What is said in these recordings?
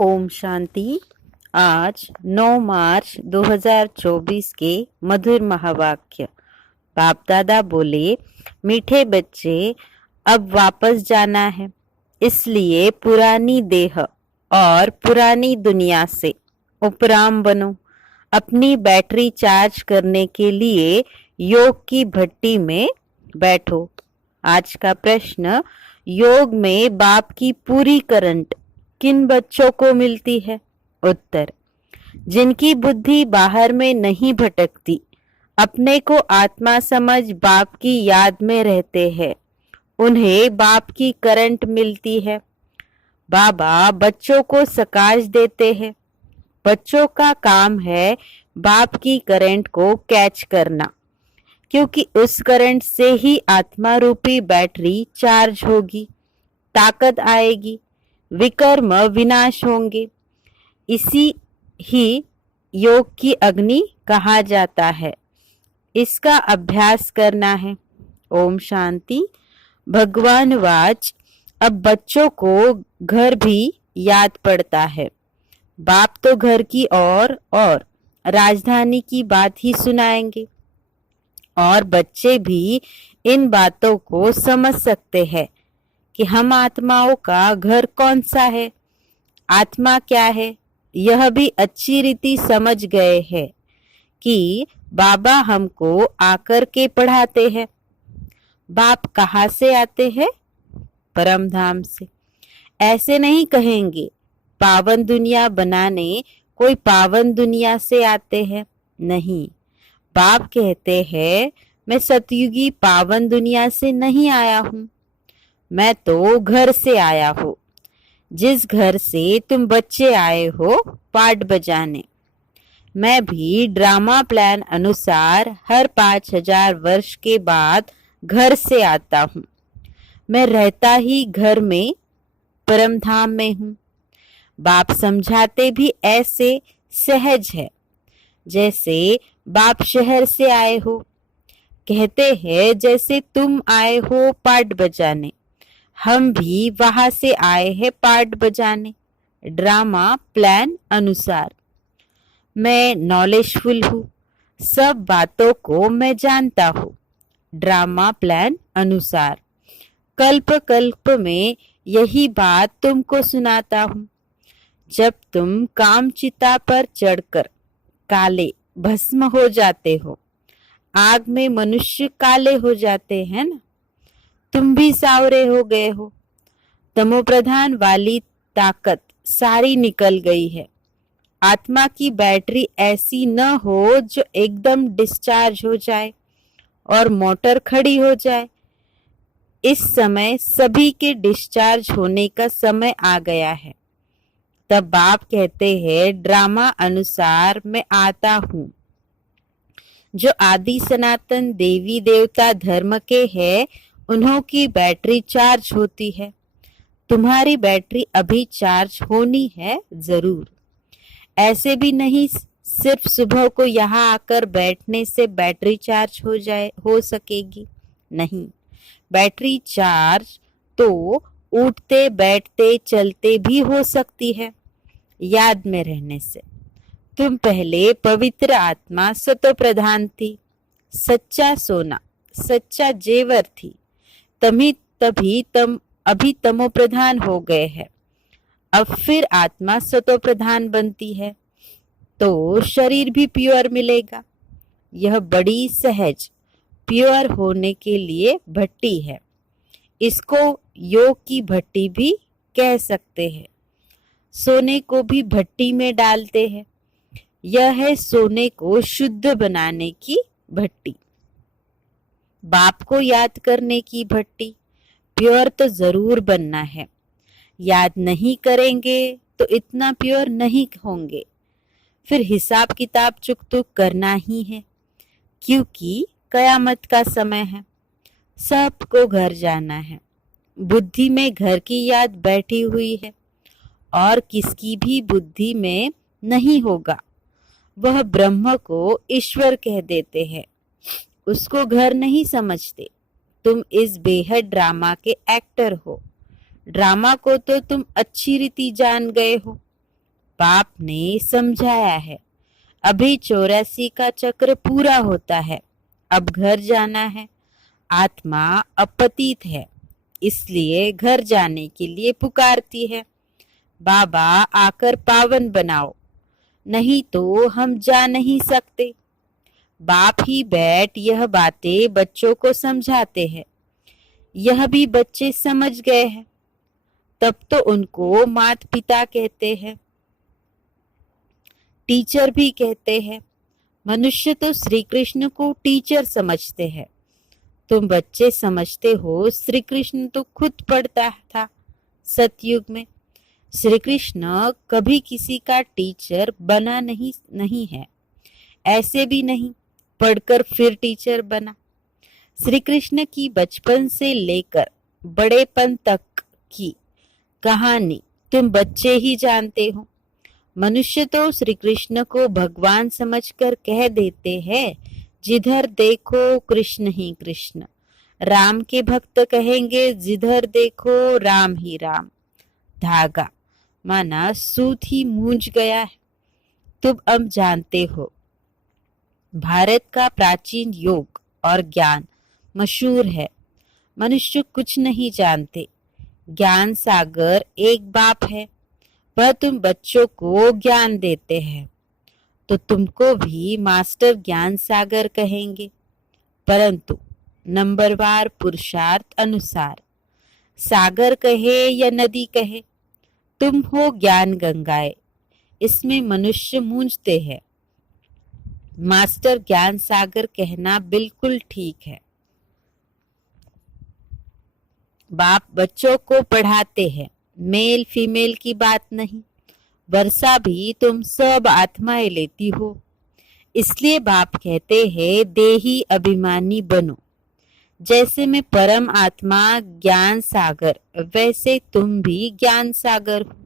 ओम शांति। आज 9 मार्च 2024 के मधुर महावाक्य। बाप दादा बोले, मीठे बच्चे, अब वापस जाना है, इसलिए पुरानी देह और पुरानी दुनिया से उपराम बनो। अपनी बैटरी चार्ज करने के लिए योग की भट्टी में बैठो। आज का प्रश्न, योग में बाप की पूरी करंट किन बच्चों को मिलती है? उत्तर, जिनकी बुद्धि बाहर में नहीं भटकती, अपने को आत्मा समझ बाप की याद में रहते हैं, उन्हें बाप की करंट मिलती है। बाबा बच्चों को सकाश देते हैं। बच्चों का काम है बाप की करंट को कैच करना, क्योंकि उस करंट से ही आत्मा रूपी बैटरी चार्ज होगी, ताकत आएगी, विकर्म विनाश होंगे। इसी ही योग की अग्नि कहा जाता है। इसका अभ्यास करना है। ओम शांति। भगवान वाच, अब बच्चों को घर भी याद पड़ता है। बाप तो घर की और राजधानी की बात ही सुनाएंगे, और बच्चे भी इन बातों को समझ सकते हैं कि हम आत्माओं का घर कौन सा है, आत्मा क्या है। यह भी अच्छी रीति समझ गए हैं कि बाबा हमको आकर के पढ़ाते हैं। बाप कहाँ से आते हैं? परम धाम से। ऐसे नहीं कहेंगे पावन दुनिया बनाने कोई पावन दुनिया से आते हैं, नहीं। बाप कहते हैं, मैं सतयुगी पावन दुनिया से नहीं आया हूं, मैं तो घर से आया हूं, जिस घर से तुम बच्चे आए हो पाठ बजाने। मैं भी ड्रामा प्लान अनुसार हर 5000 वर्ष के बाद घर से आता हूं। मैं रहता ही घर में परम धाम में हूं। बाप समझाते भी ऐसे सहज है, जैसे बाप शहर से आए हो। कहते हैं जैसे तुम आए हो पाठ बजाने, हम भी वहां से आए हैं पाठ बजाने, ड्रामा प्लान अनुसार। मैं नॉलेजफुल हूँ, सब बातों को मैं जानता हूँ, ड्रामा प्लान अनुसार। कल्प कल्प में यही बात तुमको सुनाता हूँ। जब तुम कामचिता पर चढ़कर काले भस्म हो जाते हो, आग में मनुष्य काले हो जाते हैं ना, तुम भी सावरे हो गए हो। तमोप्रधान वाली ताकत सारी निकल गई है। आत्मा की बैटरी ऐसी न हो जो एकदम डिस्चार्ज हो जाए और मोटर खड़ी हो जाए। इस समय सभी के डिस्चार्ज होने का समय आ गया है। तब बाप कहते हैं, ड्रामा अनुसार मैं आता हूं। जो आदि सनातन देवी देवता धर्म के हैं, उन्हों की बैटरी चार्ज होती है। तुम्हारी बैटरी अभी चार्ज होनी है जरूर। ऐसे भी नहीं सिर्फ सुबह को यहाँ आकर बैठने से बैटरी चार्ज हो सकेगी, नहीं। बैटरी चार्ज तो उठते बैठते चलते भी हो सकती है, याद में रहने से। तुम पहले पवित्र आत्मा सतो प्रधान थी, सच्चा सोना, सच्चा जेवर थी। तभी तुम अभी तमो प्रधान हो गए हैं। अब फिर आत्मा सतो प्रधान बनती है तो शरीर भी प्योर मिलेगा। यह बड़ी सहज प्योर होने के लिए भट्टी है। इसको योग की भट्टी भी कह सकते हैं। सोने को भी भट्टी में डालते हैं। यह है सोने को शुद्ध बनाने की भट्टी। बाप को याद करने की भट्टी। प्योर तो जरूर बनना है। याद नहीं करेंगे तो इतना प्योर नहीं होंगे। फिर हिसाब किताब चुक करना ही है, क्योंकि कयामत का समय है। सबको घर जाना है। बुद्धि में घर की याद बैठी हुई है, और किसकी भी बुद्धि में नहीं होगा। वह ब्रह्म को ईश्वर कह देते हैं, उसको घर नहीं समझते। तुम इस बेहद ड्रामा के एक्टर हो। ड्रामा को तो तुम अच्छी रीति जान गए हो। बाप ने समझाया है। अभी 84 का चक्र पूरा होता है, अब घर जाना है। आत्मा अपतित है, इसलिए घर जाने के लिए पुकारती है, बाबा आकर पावन बनाओ, नहीं तो हम जा नहीं सकते। बाप ही बैठ यह बातें बच्चों को समझाते हैं। यह भी बच्चे समझ गए हैं, तब तो उनको माता पिता कहते हैं, टीचर भी कहते हैं। मनुष्य तो श्री कृष्ण को टीचर समझते हैं। तुम बच्चे समझते हो श्री कृष्ण तो खुद पढ़ता था सतयुग में। श्री कृष्ण कभी किसी का टीचर बना नहीं है, ऐसे भी नहीं पढ़कर फिर टीचर बना। श्री कृष्ण की बचपन से लेकर बड़ेपन तक की कहानी तुम बच्चे ही जानते हो। मनुष्य तो श्री कृष्ण को भगवान समझकर कह देते हैं, जिधर देखो कृष्ण ही कृष्ण। राम के भक्त कहेंगे, जिधर देखो राम ही राम। धागा माना सूत ही मूंझ गया है। तुम अब जानते हो, भारत का प्राचीन योग और ज्ञान मशहूर है। मनुष्य कुछ नहीं जानते। ज्ञान सागर एक बाप है, वह तुम बच्चों को ज्ञान देते हैं, तो तुमको भी मास्टर ज्ञान सागर कहेंगे, परंतु नंबरवार पुरुषार्थ अनुसार। सागर कहे या नदी कहे, तुम हो ज्ञान गंगाएं, इसमें मनुष्य मूंझते हैं। मास्टर ज्ञान सागर कहना बिल्कुल ठीक है। बाप बच्चों को पढ़ाते हैं, मेल फीमेल की बात नहीं। वर्षा भी तुम सब आत्माएं लेती हो, इसलिए बाप कहते हैं देही अभिमानी बनो। जैसे मैं परम आत्मा ज्ञान सागर, वैसे तुम भी ज्ञान सागर हो।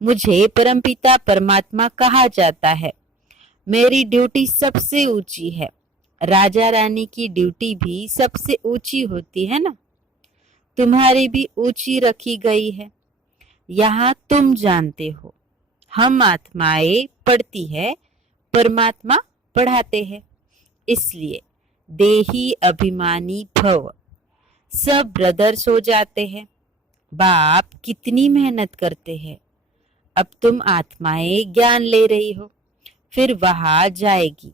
मुझे परमपिता परमात्मा कहा जाता है। मेरी ड्यूटी सबसे ऊंची है। राजा रानी की ड्यूटी भी सबसे ऊंची होती है ना, तुम्हारी भी ऊंची रखी गई है। यहाँ तुम जानते हो, हम आत्माएं पढ़ती है, परमात्मा पढ़ाते हैं। इसलिए देही अभिमानी भव। सब ब्रदर्स हो जाते हैं। बाप कितनी मेहनत करते हैं। अब तुम आत्माएं ज्ञान ले रही हो, फिर वहां जाएगी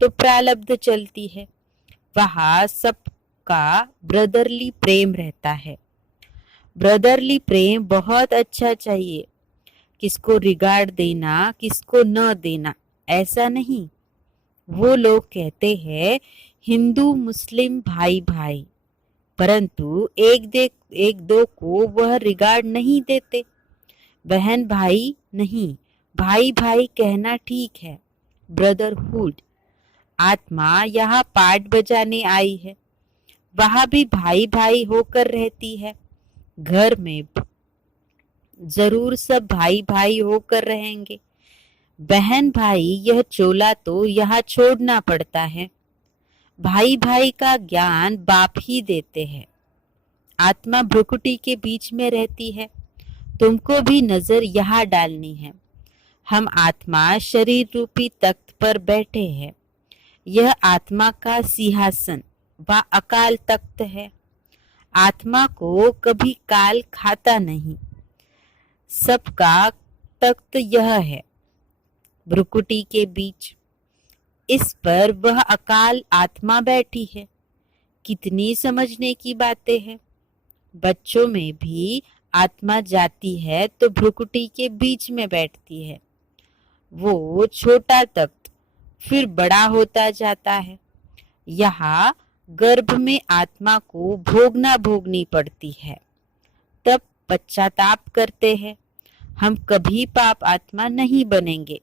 तो प्रारब्ध चलती है। वहां सबका ब्रदरली प्रेम रहता है। ब्रदरली प्रेम बहुत अच्छा चाहिए। किसको रिगार्ड देना, किसको न देना, ऐसा नहीं। वो लोग कहते हैं हिंदू मुस्लिम भाई भाई, परंतु एक दो को वह रिगार्ड नहीं देते। बहन भाई नहीं, भाई भाई कहना ठीक है। ब्रदरहुड। आत्मा यहाँ पाठ बजाने आई है, वहां भी भाई भाई होकर रहती है। घर में जरूर सब भाई भाई होकर रहेंगे। बहन भाई यह चोला तो यहाँ छोड़ना पड़ता है। भाई भाई का ज्ञान बाप ही देते हैं। आत्मा भ्रुकुटी के बीच में रहती है। तुमको भी नजर यहाँ डालनी है। हम आत्मा शरीर रूपी तख्त पर बैठे हैं। यह आत्मा का सिंहासन व अकाल तख्त है। आत्मा को कभी काल खाता नहीं। सबका तख्त यह है, भ्रुकुटी के बीच। इस पर वह अकाल आत्मा बैठी है। कितनी समझने की बातें हैं। बच्चों में भी आत्मा जाती है तो भ्रुकुटी के बीच में बैठती है। वो छोटा तख्त फिर बड़ा होता जाता है। यहाँ गर्भ में आत्मा को भोगनी पड़ती है, तब पश्चाताप करते हैं। हम कभी पाप आत्मा नहीं बनेंगे।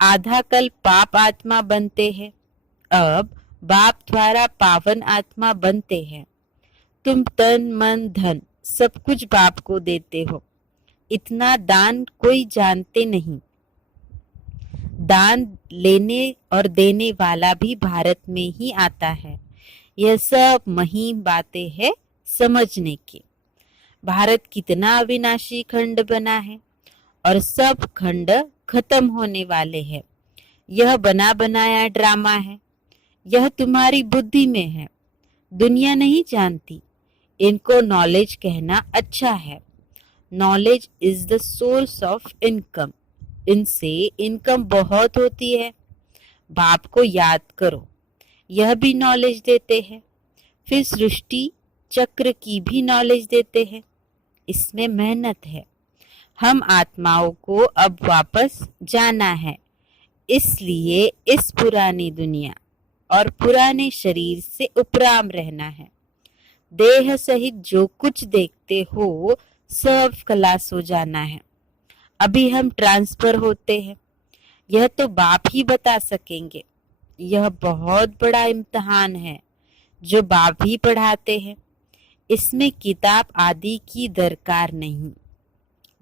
आधा कल पाप आत्मा बनते हैं, अब बाप द्वारा पावन आत्मा बनते हैं। तुम तन मन धन सब कुछ बाप को देते हो। इतना दान कोई जानते नहीं। दान लेने और देने वाला भी भारत में ही आता है। यह सब महीन बातें हैं समझने की। भारत कितना अविनाशी खंड बना है और सब खंड खत्म होने वाले हैं। यह बना बनाया ड्रामा है। यह तुम्हारी बुद्धि में है, दुनिया नहीं जानती। इनको नॉलेज कहना अच्छा है। Knowledge is the source of income. इनसे इनकम बहुत होती है। बाप को याद करो, यह भी नॉलेज देते हैं। फिर सृष्टि चक्र की भी नॉलेज देते हैं। इसमें मेहनत है। हम आत्माओं को अब वापस जाना है, इसलिए इस पुरानी दुनिया और पुराने शरीर से उपराम रहना है। देह सहित जो कुछ देखते हो सब खलास हो जाना है। अभी हम ट्रांसफर होते हैं, यह तो बाप ही बता सकेंगे। यह बहुत बड़ा इम्तिहान है जो बाप ही पढ़ाते हैं। इसमें किताब आदि की दरकार नहीं।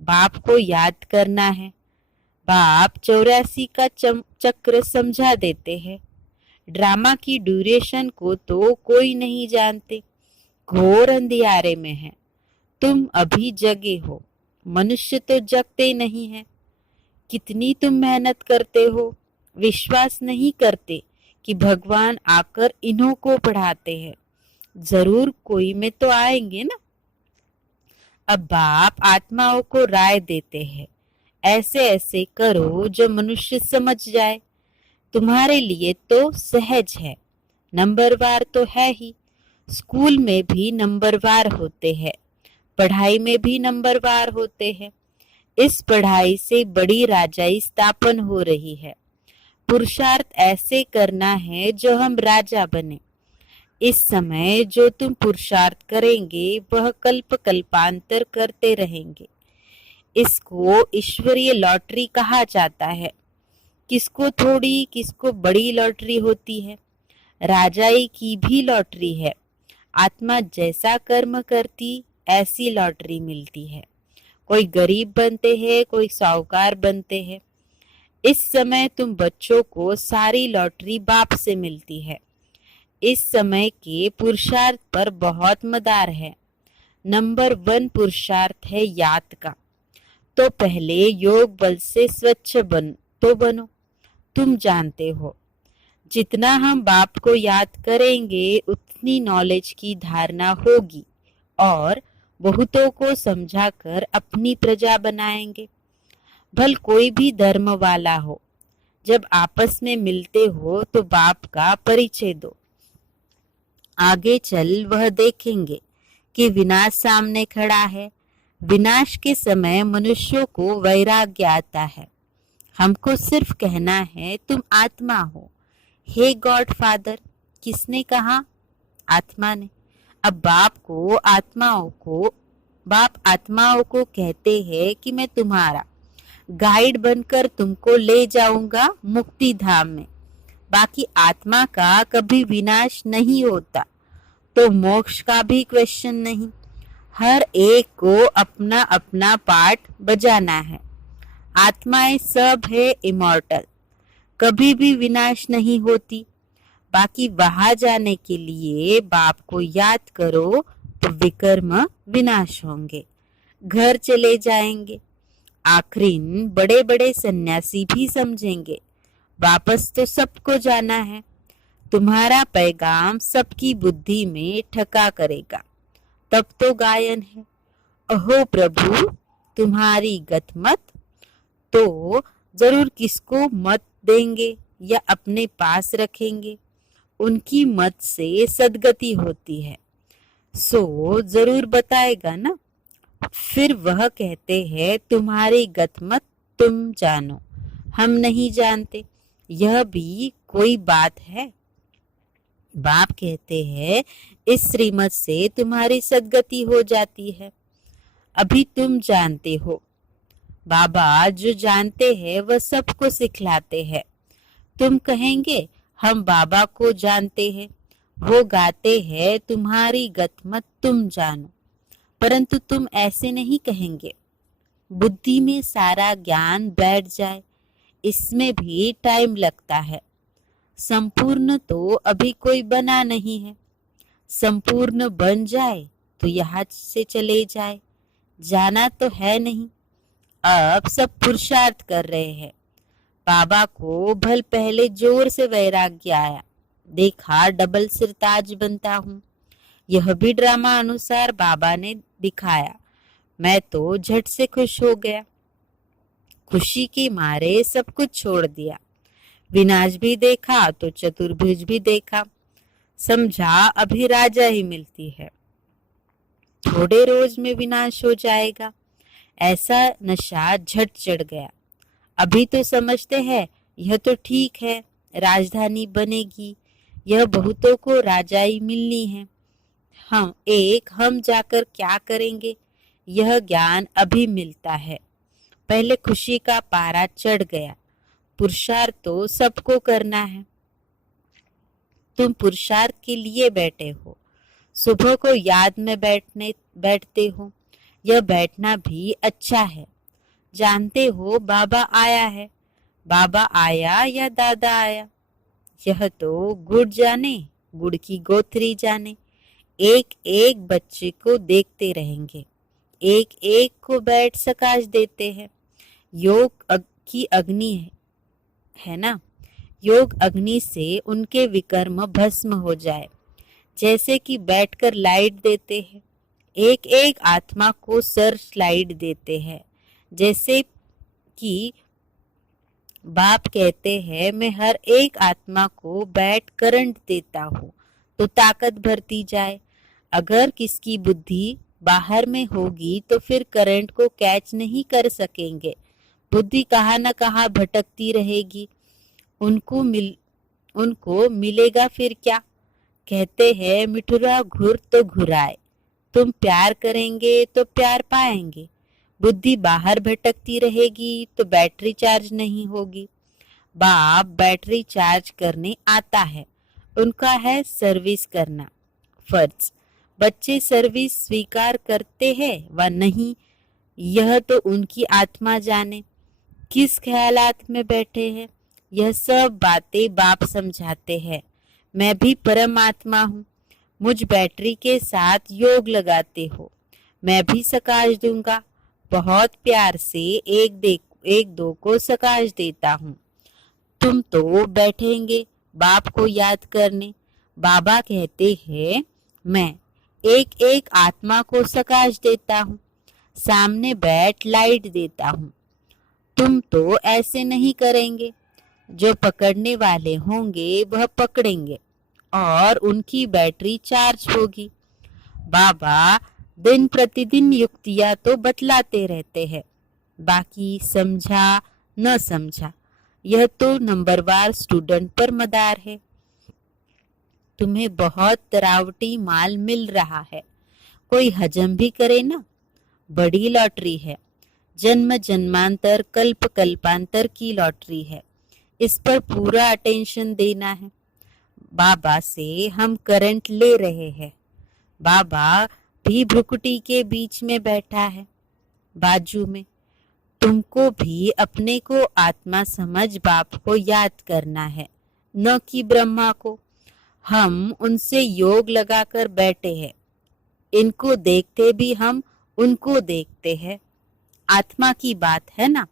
बाप को याद करना है। बाप 84 का चक्र समझा देते हैं। ड्रामा की ड्यूरेशन को तो कोई नहीं जानते। घोर अंधियारे में है। तुम अभी जगे हो, मनुष्य तो जगते नहीं है। कितनी तुम मेहनत करते हो, विश्वास नहीं करते कि भगवान आकर इन्हों को पढ़ाते हैं। जरूर कोई में तो आएंगे ना। अब बाप आत्माओं को राय देते हैं, ऐसे ऐसे करो जो मनुष्य समझ जाए। तुम्हारे लिए तो सहज है। नंबरवार तो है ही। स्कूल में भी नंबरवार होते हैं, पढ़ाई में भी नंबरवार होते हैं। इस पढ़ाई से बड़ी राजाई स्थापन हो रही है। पुरुषार्थ ऐसे करना है जो हम राजा बने। इस समय जो तुम पुरुषार्थ करेंगे वह कल्प कल्पांतर करते रहेंगे। इसको ईश्वरीय लॉटरी कहा जाता है। किसको थोड़ी किसको बड़ी लॉटरी होती है। राजाई की भी लॉटरी है। आत्मा जैसा कर्म करती ऐसी लॉटरी मिलती है। कोई गरीब बनते हैं, कोई साहूकार बनते हैं। इस समय तुम बच्चों को सारी लॉटरी बाप से मिलती है। इस समय के पुरुषार्थ पर बहुत मदार है। नंबर 1 पुरुषार्थ है याद का। तो पहले योग बल से स्वच्छ बनो। तुम जानते हो, जितना हम बाप को याद करेंगे उतनी नॉलेज की धारणा होगी और बहुतों को समझाकर अपनी प्रजा बनाएंगे। भल कोई भी धर्म वाला हो, जब आपस में मिलते हो तो बाप का परिचय दो। आगे चल वह देखेंगे कि विनाश सामने खड़ा है। विनाश के समय मनुष्यों को वैराग्य आता है। हमको सिर्फ कहना है तुम आत्मा हो। हे गॉड फादर, किसने कहा? आत्मा ने। अब बाप आत्माओं को कहते हैं कि मैं तुम्हारा गाइड बनकर तुमको ले जाऊंगा मुक्ति धाम में। बाकी आत्मा का कभी विनाश नहीं होता, तो मोक्ष का भी क्वेश्चन नहीं। हर एक को अपना अपना पार्ट बजाना है। आत्माएं सब है इमॉर्टल, कभी भी विनाश नहीं होती। बाकी वहां जाने के लिए बाप को याद करो तो विकर्म विनाश होंगे, घर चले जाएंगे। आखिरीन बड़े बड़े सन्यासी भी समझेंगे वापस तो सबको जाना है। तुम्हारा पैगाम सबकी बुद्धि में ठका करेगा। तब तो गायन है, अहो प्रभु तुम्हारी गत मत। तो जरूर किसको मत देंगे या अपने पास रखेंगे, उनकी मत से सदगति होती है। सो जरूर बताएगा ना। फिर वह कहते हैं तुम्हारी गत मत तुम जानो, हम नहीं जानते। यह भी कोई बात है? बाप कहते हैं इस श्रीमत से तुम्हारी सदगति हो जाती है। अभी तुम जानते हो। बाबा जो जानते हैं वह सबको सिखलाते हैं। तुम कहेंगे हम बाबा को जानते हैं। वो गाते हैं तुम्हारी गत मत तुम जानो, परंतु तुम ऐसे नहीं कहेंगे। बुद्धि में सारा ज्ञान बैठ जाए, इसमें भी टाइम लगता है। संपूर्ण तो अभी कोई बना नहीं है। संपूर्ण बन जाए तो यहाँ से चले जाए, जाना तो है नहीं। अब सब पुरुषार्थ कर रहे हैं। बाबा को भल पहले जोर से वैराग्य आया, देखा डबल सिरताज बनता हूँ। यह भी ड्रामा अनुसार बाबा ने दिखाया। मैं तो झट से खुश हो गया, खुशी के मारे सब कुछ छोड़ दिया। विनाश भी देखा तो चतुर्भुज भी देखा, समझा अभी राजा ही मिलती है, थोड़े रोज में विनाश हो जाएगा। ऐसा नशा झट चढ़ गया। अभी तो समझते हैं यह तो ठीक है, राजधानी बनेगी, यह बहुतों को राजाई मिलनी है। हम जाकर क्या करेंगे, यह ज्ञान अभी मिलता है। पहले खुशी का पारा चढ़ गया। पुरुषार्थ तो सबको करना है। तुम पुरुषार्थ के लिए बैठे हो, सुबह को याद में बैठते हो। यह बैठना भी अच्छा है। जानते हो बाबा आया है। बाबा आया या दादा आया, यह तो गुड़ जाने, गुड़ की गोथरी जाने। एक एक बच्चे को देखते रहेंगे, एक एक को बैठ सकाश देते हैं। की अग्नि है ना, योग अग्नि से उनके विकर्म भस्म हो जाए, जैसे कि बैठकर लाइट देते हैं। एक एक आत्मा को सर्च लाइट देते हैं, जैसे कि बाप कहते हैं मैं हर एक आत्मा को बैठ करंट देता हूँ तो ताकत भरती जाए। अगर किसकी बुद्धि बाहर में होगी तो फिर करंट को कैच नहीं कर सकेंगे, बुद्धि कहाँ न कहाँ भटकती रहेगी। उनको मिलेगा फिर क्या। कहते हैं मिठुरा घुर तो घुराए, तुम प्यार करेंगे तो प्यार पाएंगे। बुद्धि बाहर भटकती रहेगी तो बैटरी चार्ज नहीं होगी। बाप बैटरी चार्ज करने आता है, उनका है सर्विस करना फर्ज। बच्चे सर्विस स्वीकार करते हैं व नहीं, यह तो उनकी आत्मा जाने। किस ख्यालात में बैठे हैं, यह सब बातें बाप समझाते हैं। मैं भी परमात्मा हूँ, मुझ बैटरी के साथ योग लगाते हो, मैं भी सकाश दूंगा। बहुत प्यार से एक दो को सकाश देता हूँ। तुम तो बैठेंगे बाप को याद करने। बाबा कहते हैं मैं एक एक आत्मा को सकाश देता हूँ, सामने बैठ लाइट देता हूँ। तुम तो ऐसे नहीं करेंगे। जो पकड़ने वाले होंगे वह पकड़ेंगे और उनकी बैटरी चार्ज होगी। बाबा दिन प्रतिदिन युक्तियां तो बतलाते रहते हैं, बाकी समझा न समझा यह तो नंबरवार स्टूडेंट पर मदार है। तुम्हें बहुत तरावटी माल मिल रहा है, कोई हजम भी करे ना। बड़ी लॉटरी है, जन्म जन्मांतर कल्प कल्पांतर की लॉटरी है, इस पर पूरा अटेंशन देना है। बाबा से हम करंट ले रहे हैं। बाबा भी भ्रुकुटी के बीच में बैठा है, बाजू में। तुमको भी अपने को आत्मा समझ बाप को याद करना है, न कि ब्रह्मा को। हम उनसे योग लगाकर बैठे हैं, इनको देखते भी हम उनको देखते हैं। आत्मा की बात है ना।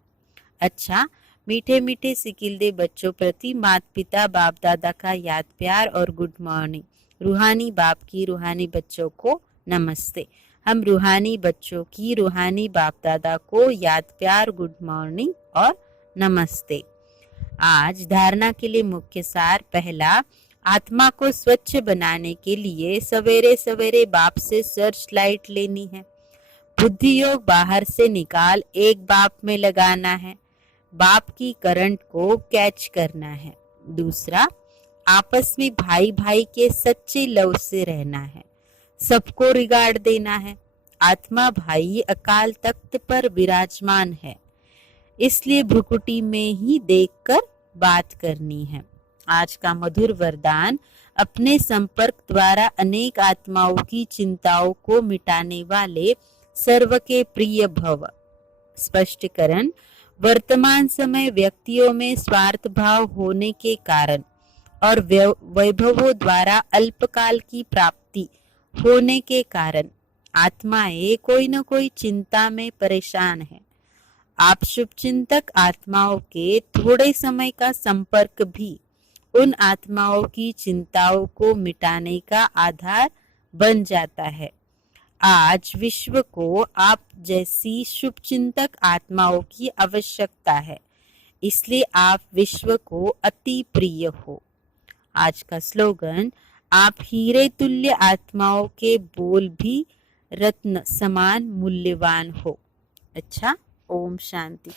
अच्छा, मीठे मीठे सिकिलदे बच्चों प्रति माता पिता बाप दादा का याद प्यार और गुड मॉर्निंग। रूहानी बाप की रूहानी बच्चों को नमस्ते। हम रूहानी बच्चों की रूहानी बाप दादा को याद प्यार गुड मॉर्निंग और नमस्ते। आज धारणा के लिए मुख्य सार। पहला, आत्मा को स्वच्छ बनाने के लिए सवेरे सवेरे बाप से सर्च लाइट लेनी है। बुद्धि योग बाहर से निकाल एक बाप में लगाना है, बाप की करंट को कैच करना है। दूसरा, आपस में भाई भाई के सच्चे लव से रहना है, सबको रिगार्ड देना है। आत्मा भाई अकाल तख्त पर विराजमान है, इसलिए भ्रुकुटी में ही देखकर बात करनी है। आज का मधुर वरदान, अपने संपर्क द्वारा अनेक आत्माओं की चिंताओं को मिटाने वाले सर्व के प्रिय भव। स्पष्टीकरण, वर्तमान समय व्यक्तियों में स्वार्थ भाव होने के कारण और वैभवों द्वारा अल्पकाल की प्राप्ति होने के कारण आत्माएं कोई न कोई चिंता में परेशान है। आप शुभचिंतक आत्माओं के थोड़े समय का संपर्क भी उन आत्माओं की चिंताओं को मिटाने का आधार बन जाता है। आज विश्व को आप जैसी शुभचिंतक आत्माओं की आवश्यकता है, इसलिए आप विश्व को अति प्रिय हो। आज का स्लोगन, आप हीरे तुल्य आत्माओं के बोल भी रत्न समान मूल्यवान हो। अच्छा, ओम शांति।